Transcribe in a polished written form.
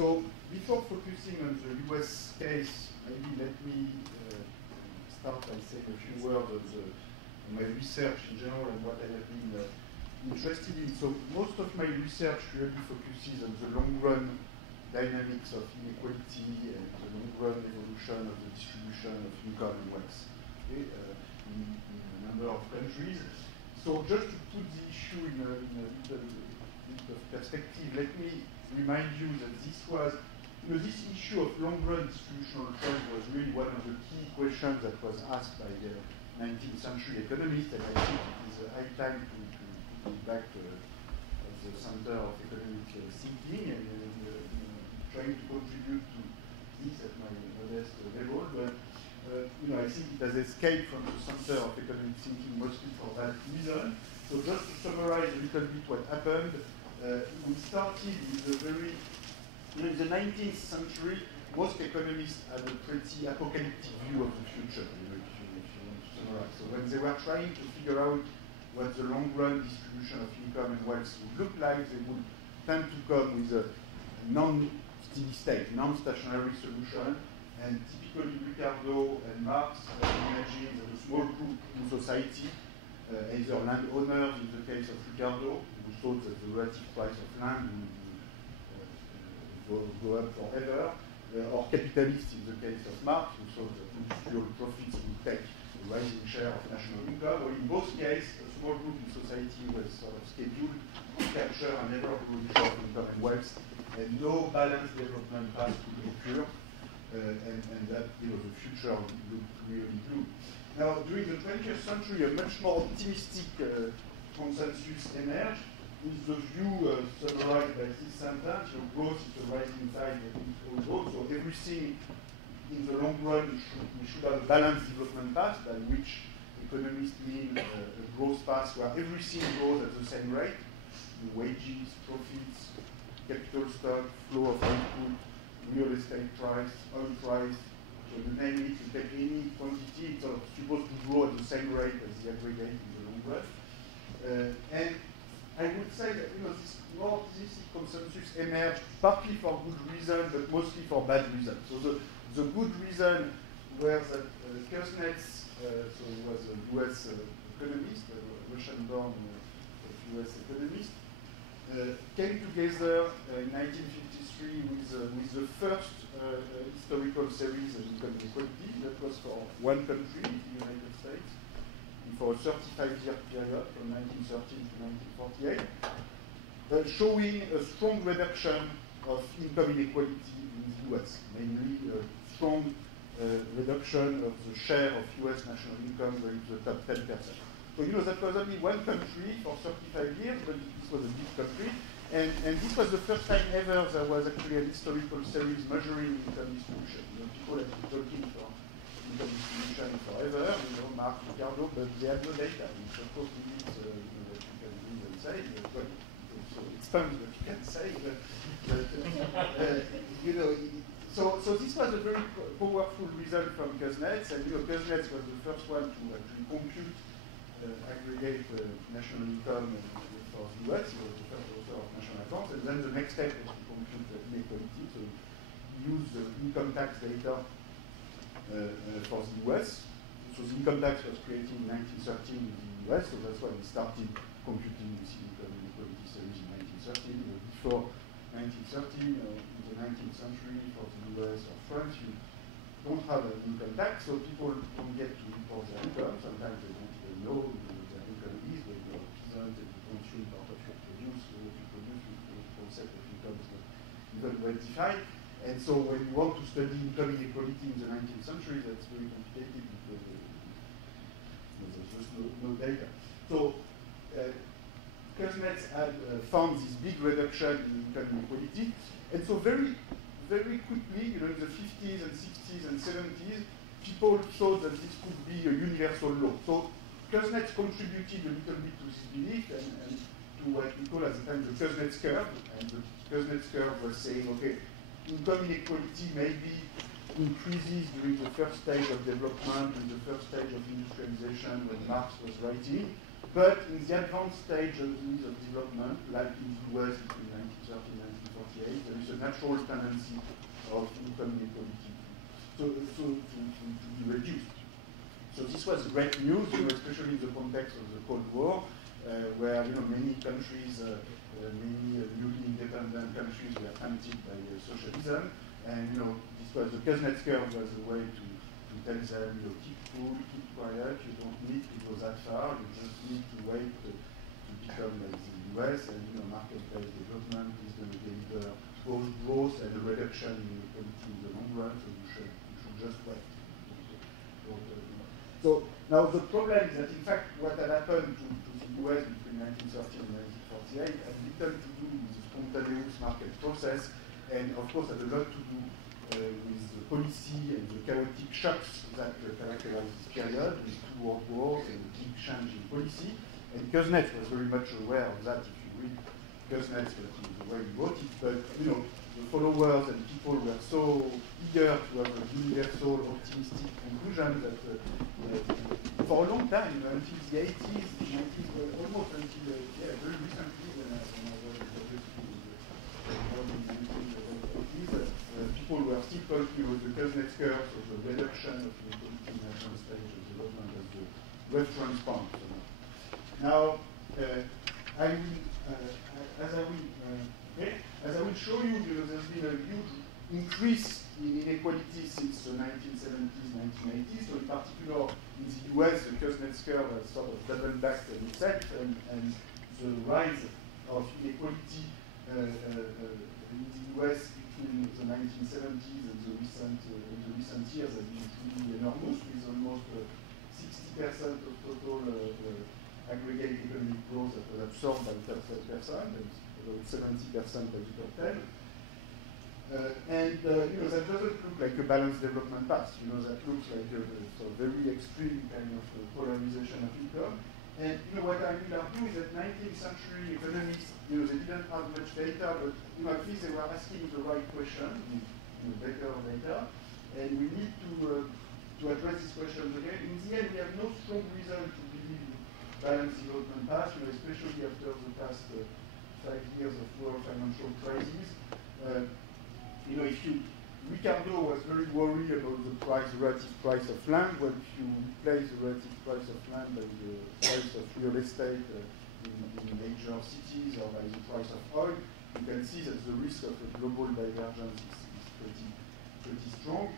So before focusing on the US case, maybe let me start by saying a few words on my research in general and what I have been interested in. So most of my research really focuses on the long-run dynamics of inequality and the long-run evolution of the distribution of income and wealth, okay, in a number of countries. So just to put the issue in a little bit of perspective, let me remind you that this was, this issue of long-run distributional trend was really one of the key questions that was asked by 19th century economists, and I think it is a high time to put it back at the center of economic thinking and trying to contribute to this at my modest level. But I think it has escaped from the center of economic thinking mostly for that reason. So just to summarize a little bit what happened, we started with a very, in the 19th century, most economists had a pretty apocalyptic view of the future, if you want to summarize. So when they were trying to figure out what the long-run distribution of income and wealth would look like, they would tend to come with a non-steady state, non-stationary solution, and typically Ricardo and Marx imagined a small group in society, either landowners in the case of Ricardo, who thought that the relative price of land would go up forever, or capitalists in the case of Marx, who thought that industrial profits would take a rising share of national income. Or in both cases, a small group in society was sort of scheduled to capture an ever-growing share of income and wealth, and no balanced development path could occur, and that the future looked really blue. Now, during the 20th century, a much more optimistic consensus emerged, with the view summarized by this sentence: growth is a rising tide that lifts all boats. So everything in the long run, we should have a balanced development path, by which economists mean a growth path where everything grows at the same rate: wages, profits, capital stock, flow of output, real estate price, oil price. So you name it, you take any quantity, it's supposed to grow at the same rate as the aggregate in the long run. And I would say that this more optimistic consensus emerged partly for good reason, but mostly for bad reason. So the good reason was that Kuznets, so he was a US economist, a Russian-born US economist, came together in 1953 with the first historical series of income inequality. That was for one country, the United States, and for a 35-year period from 1913 to 1948, showing a strong reduction of income inequality in the US, mainly a strong reduction of the share of US national income going to the top 10%. So that was only one country for 35 years, but this was a big country. And this was the first time ever there was actually a historical series measuring income distribution. People have been talking for income distribution forever, Marx, Ricardo, but they had no data. It's of course limits what you can do and say. But so it's fun what you can say, but so this was a very powerful result from Kuznets, and Kuznets was the first one to actually compute aggregate national income for the US. He was the first author of national accounts, and then the next step was to compute inequality. So he used the income tax data for the US. So the income tax was created in 1913 in the US, so that's why we started computing this income inequality series in 1913. Before 1913, in the 19th century, for the US or France, you don't have an income tax, so people don't get to report their income. Sometimes they don't even know what their income is, when you're a peasant and you consume part of your produce, so what you produce, the concept of income is not even well defined. And so when you want to study income inequality in the 19th century, that's very complicated because there's just no data. So Kuznets had found this big reduction in income inequality, and so very, very quickly, in the 50s and 60s and 70s, people thought that this could be a universal law. So Kuznets contributed a little bit to this belief and to what we call at the time the Kuznets curve. And the Kuznets curve was saying, okay, income inequality maybe increases during the first stage of development, in the first stage of industrialization when Marx was writing, but in the advanced stage of development, like in the US between 1930 and 1948, there is a natural tendency of income inequality to be reduced. So this was great news, especially in the context of the Cold War, where many countries, many newly independent countries were tempted by socialism, and this was the Kuznets curve was a way to tell them, keep cool, keep quiet, you don't need to go that far, you just need to wait to become like the US, and market-based development is going to deliver both growth and a reduction in inequality in the long run, so you should just wait. So now the problem is that in fact what had happened to the US between 1930 and 1948 had little to do with the spontaneous market process, and of course had a lot to do with the policy and the chaotic shocks that characterized this period, with two world wars and a big change in policy. And Kuznets was very much aware of that. If you read Kuznets, the way he wrote it, but the followers and people were so eager to have a universal, optimistic conclusion that for a long time, until the 80s, the 90s, well, almost until very recently, when I was in the early 1980s, people were still talking about the Kuznets curve, so the reduction of inequality in national stage of development as the reference point. Now, as I will show you, there's been a huge increase in inequality since the 1970s, 1980s. So in particular, in the US, the Kuznets curve has sort of doubled back on itself, and the rise of inequality in the US between the 1970s and the recent years has been truly enormous, with almost 60% of total aggregate economic growth that was absorbed by the top 10%, and about 70% by the top 10. That doesn't look like a balanced development path. That looks like a sort of very extreme kind of polarization of income. And what I will argue is that 19th century economists, they didn't have much data, but at least they were asking the right question, better data, and we need to address these questions again. In the end, we have no strong reason to believe in balanced development path, especially after the past 5 years of world financial crisis. Ricardo was very worried about the relative price of land. Well, if you replace the relative price of land by the price of real estate in major cities or by the price of oil, you can see that the risk of a global divergence is pretty strong.